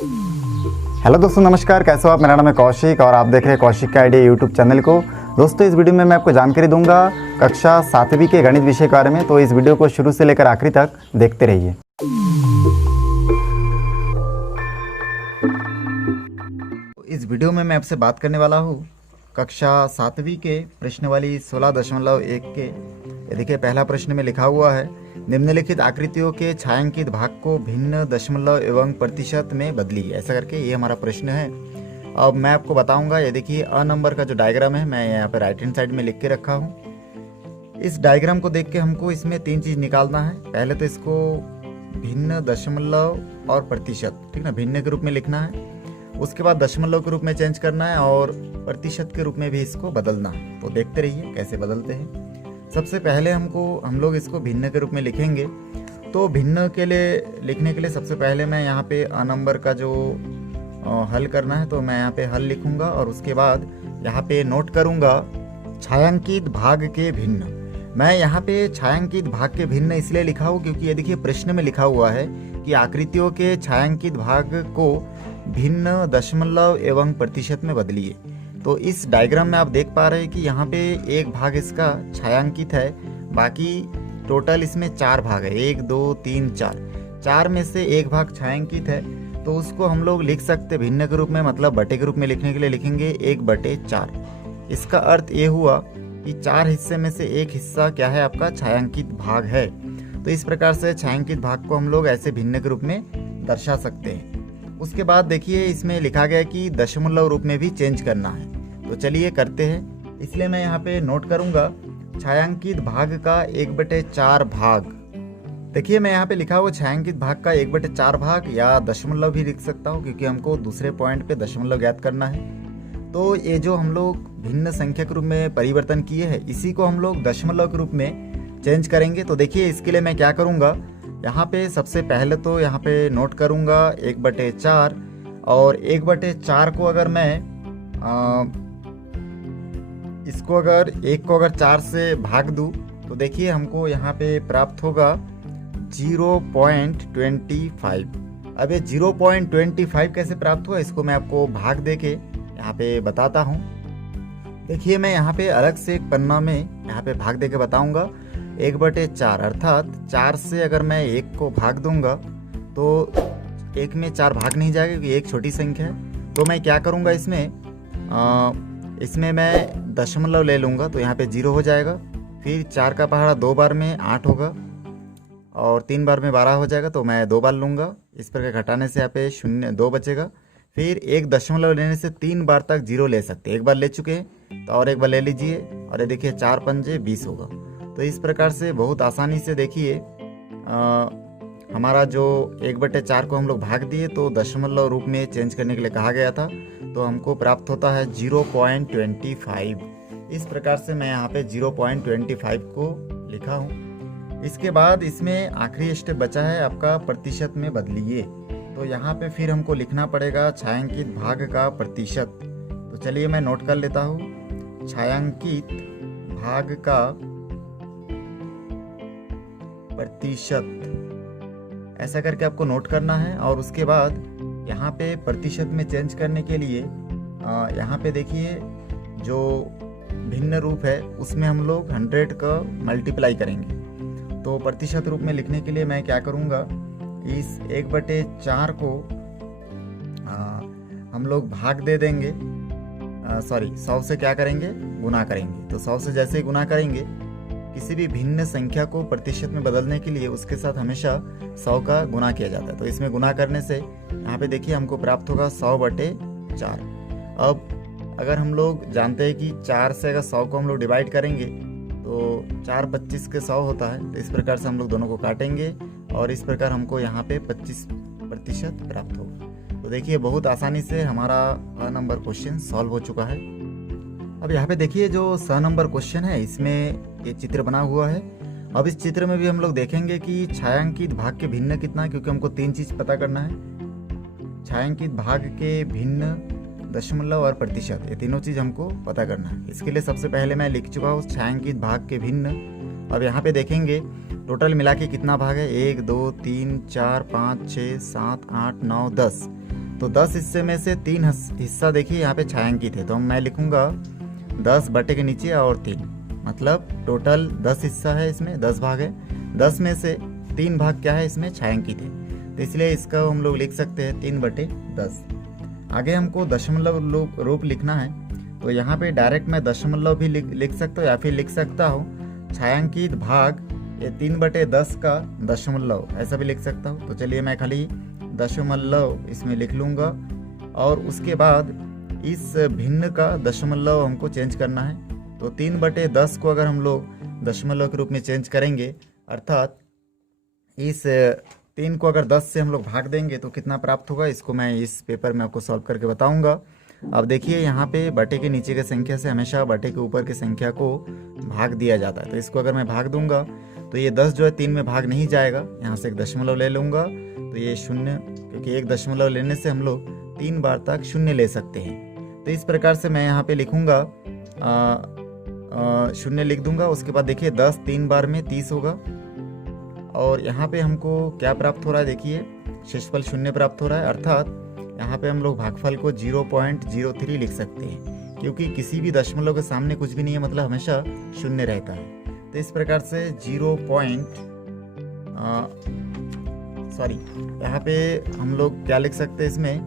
Hello दोस्तों, नमस्कार। कैसे हो आप? मेरा नाम है कौशिक और आप देख रहे हैं कौशिक का आइडिया यूट्यूब चैनल को। दोस्तों, इस वीडियो में मैं आपको जानकारी दूंगा कक्षा 7वीं के गणित विषय के बारे में, तो इस वीडियो को शुरू से लेकर आखिरी तक देखते रहिए। इस वीडियो में मैं आपसे बात करने वाला हूँ कक्षा 7वीं के प्रश्नावली 16.1 के। ये देखिए, पहला प्रश्न में लिखा हुआ है, निम्नलिखित आकृतियों के छायांकित भाग को भिन्न दशमलव एवं प्रतिशत में बदलिए। ऐसा करके ये हमारा प्रश्न है। अब मैं आपको बताऊंगा। ये देखिए, अ नंबर का जो डायग्राम है मैं यहाँ पे राइट हैंड साइड में लिख के रखा हूँ। इस डायग्राम को देख के हमको इसमें 3 चीज़ निकालना है। पहले तो इसको भिन्न दशमलव और प्रतिशत, ठीक ना, भिन्न के रूप में लिखना है। उसके बाद दशमलव के रूप में चेंज करना है और प्रतिशत के रूप में भी इसको बदलना है। तो देखते रहिए कैसे बदलते हैं। सबसे पहले हम लोग इसको भिन्न के रूप में लिखेंगे। तो भिन्न के लिए लिखने के लिए सबसे पहले मैं यहाँ पे अ नंबर का जो हल करना है, तो मैं यहाँ पे हल लिखूंगा और उसके बाद यहाँ पे नोट करूंगा छायांकित भाग के भिन्न। मैं यहाँ पे छायांकित भाग के भिन्न इसलिए लिखा हूँ क्योंकि ये देखिए, प्रश्न में लिखा हुआ है कि आकृतियों के छायांकित भाग को भिन्न दशमलव एवं प्रतिशत में बदलिए। तो इस डायग्राम में आप देख पा रहे हैं कि यहाँ पे एक भाग इसका छायांकित है, बाकी टोटल इसमें 4 भाग है। 1 2 3 4, 4 में से एक भाग छायांकित है। तो उसको हम लोग लिख सकते भिन्न के रूप में, मतलब बटे के रूप में लिखने के लिए लिखेंगे 1/4। इसका अर्थ ये हुआ कि 4 हिस्से में से एक हिस्सा क्या है, आपका छायांकित भाग है। तो इस प्रकार से छायांकित भाग को हम लोग ऐसे भिन्न के रूप में दर्शा सकते हैं। उसके बाद देखिए, इसमें लिखा गया कि दशमलव रूप में भी चेंज करना है। तो चलिए करते हैं। इसलिए मैं यहाँ पे नोट करूंगा छायांकित भाग का 1/4 भाग। देखिए, मैं यहाँ पे लिखा हुआ छायांकित भाग का 1/4 भाग, या दशमलव भी लिख सकता हूँ क्योंकि हमको दूसरे पॉइंट पे दशमलव ज्ञात करना है। तो ये जो हम लोग भिन्न संख्या के रूप में परिवर्तन किए हैं, इसी को हम लोग दशमलव के रूप में चेंज करेंगे। तो देखिए, इसके लिए मैं क्या करूँगा, यहाँ पे सबसे पहले तो यहाँ पे नोट करूँगा 1/4, और 1/4 को अगर मैं इसको अगर 1 को अगर 4 से भाग दूँ तो देखिए हमको यहाँ पे प्राप्त होगा 0.25। अब ये 0.25 कैसे प्राप्त हुआ, इसको मैं आपको भाग दे के यहाँ पे बताता हूँ। देखिए, मैं यहाँ पे अलग से एक पन्ना में यहाँ पे भाग दे के बताऊँगा। 1/4 अर्थात 4 से अगर मैं 1 को भाग दूंगा तो 1 में 4 भाग नहीं जाएगा क्योंकि एक छोटी संख्या है। तो मैं क्या करूंगा, इसमें मैं दशमलव ले लूंगा, तो यहाँ पे 0 हो जाएगा। फिर 4 का पहाड़ा 2 बार में 8 होगा और 3 बार में 12 हो जाएगा, तो मैं 2 बार लूंगा। इस प्रकार घटाने से यहाँ पे 2 बचेगा। फिर एक दशमलव लेने से 3 बार तक 0 ले सकते हैं। एक बार ले चुके हैं तो और एक बार ले लीजिए, और ये देखिए 4 पंजे 20 होगा। तो इस प्रकार से बहुत आसानी से देखिए, हमारा जो 1/4 को हम लोग भाग दिए तो दशमलव रूप में चेंज करने के लिए कहा गया था, तो हमको प्राप्त होता है 0.25। इस प्रकार से मैं यहाँ पे 0.25 को लिखा हूँ। इसके बाद इसमें आखिरी स्टेप बचा है आपका प्रतिशत में बदलिए। तो यहाँ पे फिर हमको लिखना पड़ेगा छायांकित भाग का प्रतिशत। तो चलिए मैं नोट कर लेता हूँ, छायांकित भाग का प्रतिशत, ऐसा करके आपको नोट करना है। और उसके बाद यहाँ पे प्रतिशत में चेंज करने के लिए यहाँ पे देखिए, जो भिन्न रूप है उसमें हम लोग 100 का मल्टीप्लाई करेंगे। तो प्रतिशत रूप में लिखने के लिए मैं क्या करूँगा, इस 1/4 को हम लोग भाग दे देंगे, 100 से क्या करेंगे, गुना करेंगे। तो 100 से जैसे ही गुना करेंगे, किसी भी भिन्न संख्या को प्रतिशत में बदलने के लिए उसके साथ हमेशा 100 का गुना किया जाता है। तो इसमें गुना करने से यहाँ पे देखिए हमको प्राप्त होगा 100/4। अब अगर हम लोग जानते हैं कि 4 से अगर 100 को हम लोग डिवाइड करेंगे तो 4 25 के 100 होता है। तो इस प्रकार से हम लोग दोनों को काटेंगे और इस प्रकार हमको यहाँ पे 25% प्राप्त होगा। तो देखिए, बहुत आसानी से हमारा अ नंबर क्वेश्चन सॉल्व हो चुका है। अब यहाँ पे देखिए, जो स नंबर क्वेश्चन है इसमें ये चित्र बना हुआ है। अब इस चित्र में भी हम लोग देखेंगे कि छायांकित भाग के भिन्न कितना है, क्योंकि हमको 3 चीज पता करना है। छायांकित भाग के भिन्न, दशमलव और प्रतिशत, ये तीनों चीज हमको पता करना है। इसके लिए सबसे पहले मैं लिख चुका हूँ छायांकित भाग के भिन्न। अब यहाँ पे देखेंगे टोटल मिला के कितना भाग है, 1 2 3 4 5 6 7 8 9 10। तो 10 हिस्से में से 3 हिस्सा देखिए यहाँ पे छायांकित है, तो मैं लिखूंगा 10 बटे के नीचे और 3, मतलब टोटल 10 हिस्सा है, इसमें 10 भाग है, 10 में से 3 भाग क्या है इसमें छायांकित है, तो इसलिए इसका हम लोग लिख सकते हैं 3/10। आगे हमको दशमलव रूप लिखना है, तो यहाँ पे डायरेक्ट मैं दशमलव भी लिख सकता हूँ या फिर लिख सकता हूँ छायांकित भाग ये 3/10 का दशमलव, ऐसा भी लिख सकता हूँ। तो चलिए मैं खाली दशमलव इसमें लिख लूँगा, और उसके बाद इस भिन्न का दशमलव हमको चेंज करना है। तो 3/10 को अगर हम लोग दशमलव के रूप में चेंज करेंगे, अर्थात इस 3 को अगर 10 से हम लोग भाग देंगे तो कितना प्राप्त होगा, इसको मैं इस पेपर में आपको सॉल्व करके बताऊंगा। अब देखिए यहाँ पे बटे के नीचे के संख्या से हमेशा बटे के ऊपर की संख्या को भाग दिया जाता है, तो इसको अगर मैं भाग दूंगा तो ये 10 जो है 3 में भाग नहीं जाएगा, यहाँ से एक दशमलव ले लूँगा तो ये 0, क्योंकि एक दशमलव लेने से हम लोग 3 बार तक 0 ले सकते हैं। तो इस प्रकार से मैं यहाँ पे लिखूँगा 0 लिख दूंगा। उसके बाद देखिए 10 3 बार में 30 होगा, और यहाँ पे हमको क्या प्राप्त हो रहा है, देखिए शेषफल 0 प्राप्त हो रहा है, अर्थात यहाँ पे हम लोग भागफल को 0.03 लिख सकते हैं, क्योंकि किसी भी दशमलव के सामने कुछ भी नहीं है, मतलब हमेशा 0 रहता है। तो इस प्रकार से यहाँ पे हम लोग क्या लिख सकते हैं, इसमें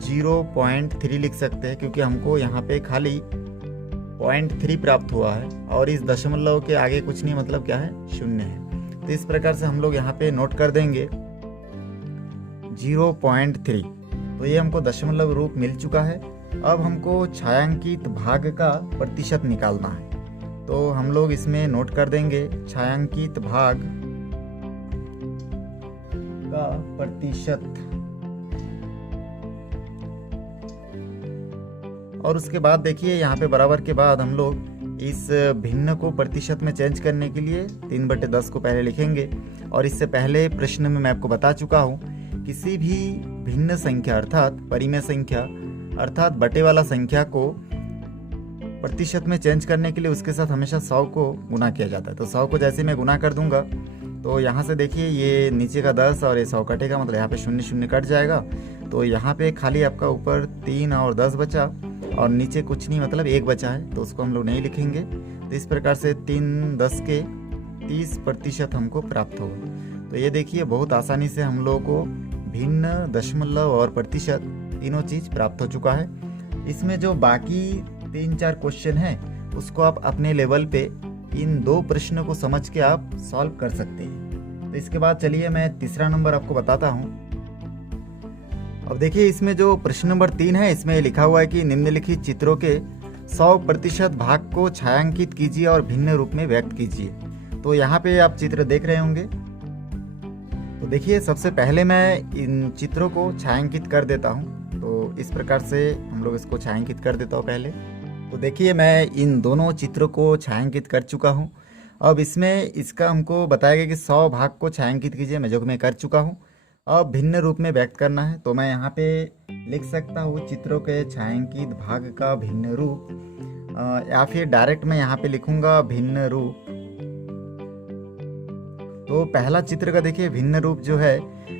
0.3 लिख सकते हैं, क्योंकि हमको यहाँ पे खाली 0.3 प्राप्त हुआ है, और इस दशमलव के आगे कुछ नहीं, मतलब क्या है 0 है। तो इस प्रकार से हम लोग यहाँ पे नोट कर देंगे 0.3। तो ये हमको दशमलव रूप मिल चुका है। अब हमको छायांकित भाग का प्रतिशत निकालना है, तो हम लोग इसमें नोट कर देंगे छायांकित भाग का प्रतिशत, और उसके बाद देखिए यहाँ पे बराबर के बाद हम लोग इस भिन्न को प्रतिशत में चेंज करने के लिए 3/10 को पहले लिखेंगे। और इससे पहले प्रश्न में मैं आपको बता चुका हूँ, किसी भी भिन्न संख्या अर्थात परिमेय संख्या अर्थात बटे वाला संख्या को प्रतिशत में चेंज करने के लिए उसके साथ हमेशा 100 को गुना किया जाता है। तो 100 को जैसे मैं गुना कर दूंगा तो यहाँ से देखिए ये नीचे का 10 और ये 100 कटेगा, मतलब यहाँ पे 0 कट जाएगा। तो यहाँ पे खाली आपका ऊपर 3 और 10 बचा, और नीचे कुछ नहीं, मतलब 1 बचा है, तो उसको हम लोग नहीं लिखेंगे। तो इस प्रकार से 3 10 के 30% हमको प्राप्त होगा। तो ये देखिए बहुत आसानी से हम लोगों को भिन्न, दशमलव और प्रतिशत तीनों चीज प्राप्त हो चुका है। इसमें जो बाकी 3-4 क्वेश्चन है उसको आप अपने लेवल पे इन 2 प्रश्नों को समझ के आप सॉल्व कर सकते हैं। तो इसके बाद चलिए मैं तीसरा नंबर आपको बताता हूँ। अब देखिए इसमें जो प्रश्न नंबर 3 है, इसमें लिखा हुआ है कि निम्नलिखित चित्रों के 100% भाग को छायांकित कीजिए और भिन्न रूप में व्यक्त कीजिए। तो यहाँ पे आप चित्र देख रहे होंगे। तो देखिए सबसे पहले मैं इन चित्रों को छायांकित कर देता हूँ। तो इस प्रकार से हम लोग इसको छायांकित कर देता हूँ पहले। तो देखिए मैं इन दोनों चित्रों को छायांकित कर चुका हूँ। अब इसमें इसका हमको बताया गया कि 100 भाग को छायांकित कीजिए, मैं जो मैं कर चुका हूँ। अब भिन्न रूप में व्यक्त करना है, तो मैं यहाँ पे लिख सकता हूँ चित्रों के छायांकित भाग का भिन्न रूप, या फिर डायरेक्ट मैं यहाँ पे लिखूंगा भिन्न रूप। तो पहला चित्र का देखिए भिन्न रूप जो है,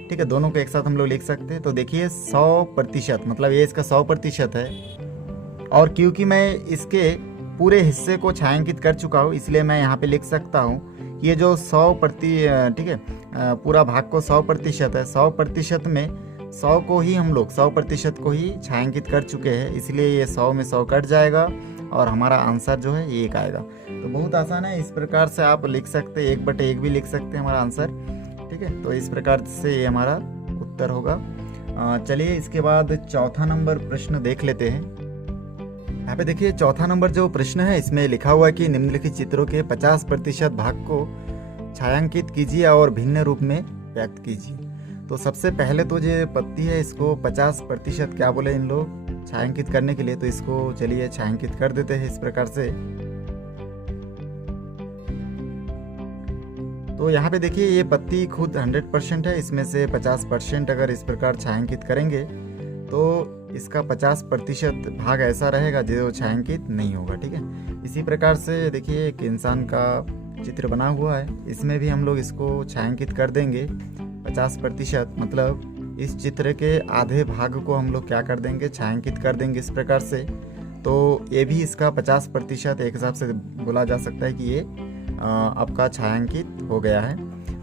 ठीक है, दोनों को एक साथ हम लोग लिख सकते हैं। तो देखिए 100%, मतलब ये इसका 100% है, और क्योंकि मैं इसके पूरे हिस्से को छायांकित कर चुका हूँ इसलिए मैं यहाँ पे लिख सकता हूँ ये जो 100%, ठीक है, पूरा भाग को 100% है, 100% में 100 को ही हम लोग 100% को ही छायांकित कर चुके हैं, इसलिए ये 100 में 100 कट जाएगा और हमारा आंसर जो है ये 1 आएगा। तो बहुत आसान है, इस प्रकार से आप लिख सकते हैं, 1/1 भी लिख सकते हैं हमारा आंसर, ठीक है। तो इस प्रकार से ये हमारा उत्तर होगा। चलिए इसके बाद चौथा नंबर प्रश्न देख लेते हैं। यहाँ पे देखिए चौथा नंबर जो प्रश्न है इसमें लिखा हुआ है कि निम्नलिखित चित्रों के 50% भाग को छायांकित कीजिए और भिन्न रूप में व्यक्त कीजिए। तो सबसे पहले तो जो पत्ती है इसको 50% क्या बोले इन लोग छायांकित करने के लिए, तो इसको चलिए छायांकित कर देते हैं इस प्रकार से। तो यहाँ पे देखिए ये पत्ती खुद 100% है, इसमें से 50% अगर इस प्रकार छायांकित करेंगे तो इसका 50% भाग ऐसा रहेगा जो छायांकित नहीं होगा, ठीक है। इसी प्रकार से देखिए एक इंसान का चित्र बना हुआ है, इसमें भी हम लोग इसको छायांकित कर देंगे 50%, मतलब इस चित्र के आधे भाग को हम लोग क्या कर देंगे, छायांकित कर देंगे इस प्रकार से। तो ये भी इसका 50% एक हिसाब से बोला जा सकता है कि ये आपका छायांकित हो गया है।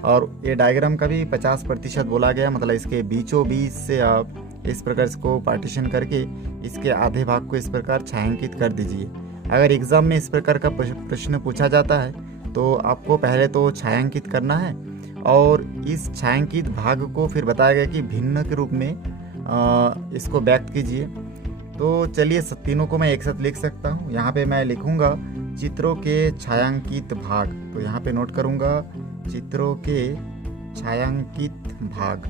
और ये डायग्राम का भी 50% बोला गया, मतलब इसके बीचों बीच से आप इस प्रकार इसको पार्टीशन करके इसके आधे भाग को इस प्रकार छायांकित कर दीजिए। अगर एग्ज़ाम में इस प्रकार का प्रश्न पूछा जाता है तो आपको पहले तो छायांकित करना है और इस छायांकित भाग को फिर बताया गया कि भिन्न के रूप में इसको व्यक्त कीजिए। तो चलिए तीनों को मैं एक साथ लिख सकता हूँ। यहाँ पे मैं लिखूँगा चित्रों के छायांकित भाग, तो यहाँ पे नोट करूँगा चित्रों के छायांकित भाग।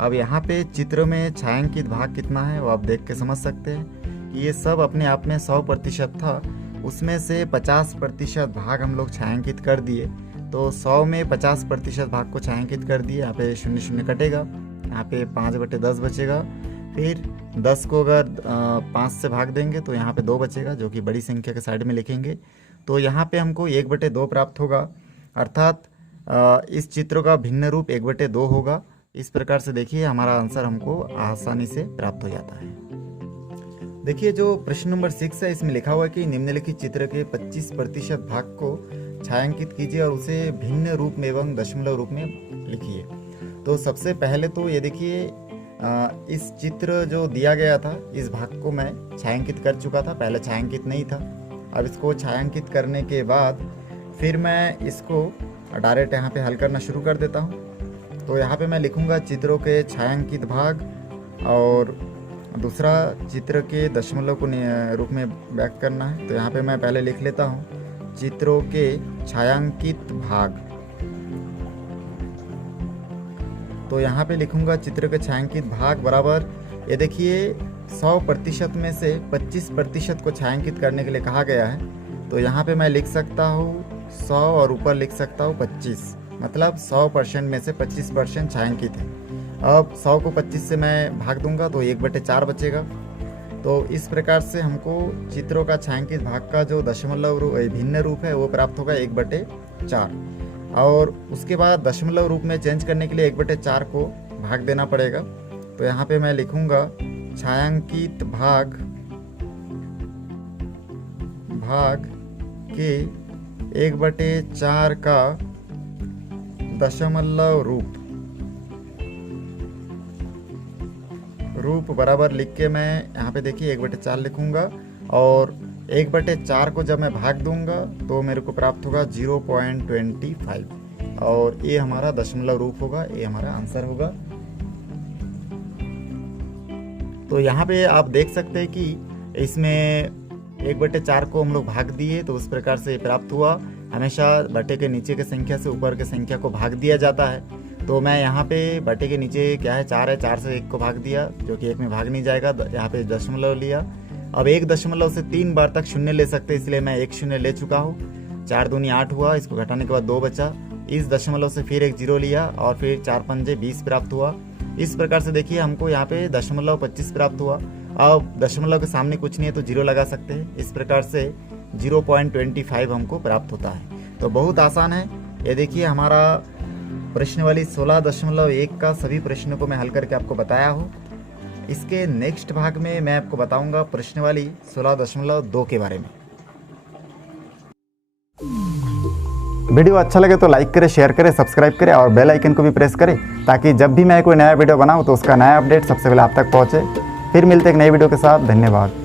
अब यहाँ पे चित्र में छायांकित भाग कितना है वो आप देख के समझ सकते हैं कि ये सब अपने आप में 100% था, उसमें से 50% भाग हम लोग छायांकित कर दिए। तो 100 में 50% भाग को छायांकित कर दिए, यहाँ पे 0 0 कटेगा, यहाँ पे 5/10 बचेगा। फिर 10 को अगर 5 से भाग देंगे तो यहाँ पे 2 बचेगा, जो कि बड़ी संख्या के साइड में लिखेंगे। तो यहाँ पे हमको 1/2 प्राप्त होगा, अर्थात इस चित्र का भिन्न रूप 1/2 होगा। इस प्रकार से देखिए हमारा आंसर हमको आसानी से प्राप्त हो जाता है। देखिए जो प्रश्न नंबर 6 है, इसमें लिखा हुआ है कि निम्नलिखित चित्र के 25% भाग को छायांकित कीजिए और उसे भिन्न रूप में एवं दशमलव रूप में लिखिए। तो सबसे पहले तो ये देखिए इस चित्र जो दिया गया था इस भाग को मैं छायांकित कर चुका था, पहले छायांकित नहीं था। अब इसको छायांकित करने के बाद फिर मैं इसको डायरेक्ट यहाँ पे हल करना शुरू कर देता हूँ। तो यहाँ पे मैं लिखूँगा चित्रों के छायांकित भाग और दूसरा चित्र के दशमलव को रूप में व्यक्त करना है। तो यहाँ पे मैं पहले लिख लेता हूँ चित्रों के छायांकित भाग। तो यहाँ पे लिखूँगा चित्र के छायांकित भाग बराबर, ये देखिए 100% में से 25% को छायांकित करने के लिए कहा गया है। तो यहाँ पे मैं लिख सकता हूँ 100 और ऊपर लिख सकता हूँ 25, मतलब 100% में से 25% छायांकित है। अब 100 को 25 से मैं भाग दूंगा तो 1/4 बचेगा। तो इस प्रकार से हमको चित्रों का छायांकित भाग का जो दशमलव भिन्न रूप है वो प्राप्त होगा 1/4। और उसके बाद दशमलव रूप में चेंज करने के लिए 1/4 को भाग देना पड़ेगा। तो यहाँ पे मैं लिखूंगा छायांकित भाग के 1/4 का दशमलव रूप बराबर लिख के मैं यहाँ पे देखिए 1/4 लिखूंगा और 1/4 को जब मैं भाग दूंगा तो मेरे को प्राप्त होगा 0.25 और ये हमारा दशमलव रूप होगा, ये हमारा आंसर होगा। तो यहाँ पे आप देख सकते हैं कि इसमें 1/4 को हम लोग भाग दिए तो उस प्रकार से प्राप्त हुआ। हमेशा बटे के नीचे के संख्या से ऊपर के संख्या को भाग दिया जाता है। तो मैं यहाँ पे बटे के नीचे क्या है 4 है, 4 से 1 को भाग दिया जो कि 1 में भाग नहीं जाएगा, यहाँ पे दशमलव लिया। अब 1 दशमलव से 3 बार तक शून्य ले सकते, इसलिए मैं 1 शून्य ले चुका हूँ। 4 दूनी 8 हुआ, इसको घटाने के बाद 2 बचा। इस दशमलव से फिर 1 0 लिया और फिर 4 पंजे 20 प्राप्त हुआ। इस प्रकार से देखिए हमको यहाँ पे दशमलव 25 प्राप्त हुआ। अब दशमलव के सामने कुछ नहीं है तो 0 लगा सकते हैं। इस प्रकार से 0.25 हमको प्राप्त होता है। तो बहुत आसान है। ये देखिए हमारा प्रश्नावली 16.1 का सभी प्रश्नों को मैं हल करके आपको बताया हूँ। इसके नेक्स्ट भाग में मैं आपको बताऊंगा प्रश्नावली 16.2 के बारे में। वीडियो अच्छा लगे तो लाइक करें, शेयर करें, सब्सक्राइब करें और बेल आइकन को भी प्रेस करें ताकि जब भी मैं कोई नया वीडियो बनाऊं तो उसका नया अपडेट सबसे पहले आप तक पहुंचे। फिर मिलते हैं एक नई वीडियो के साथ। धन्यवाद।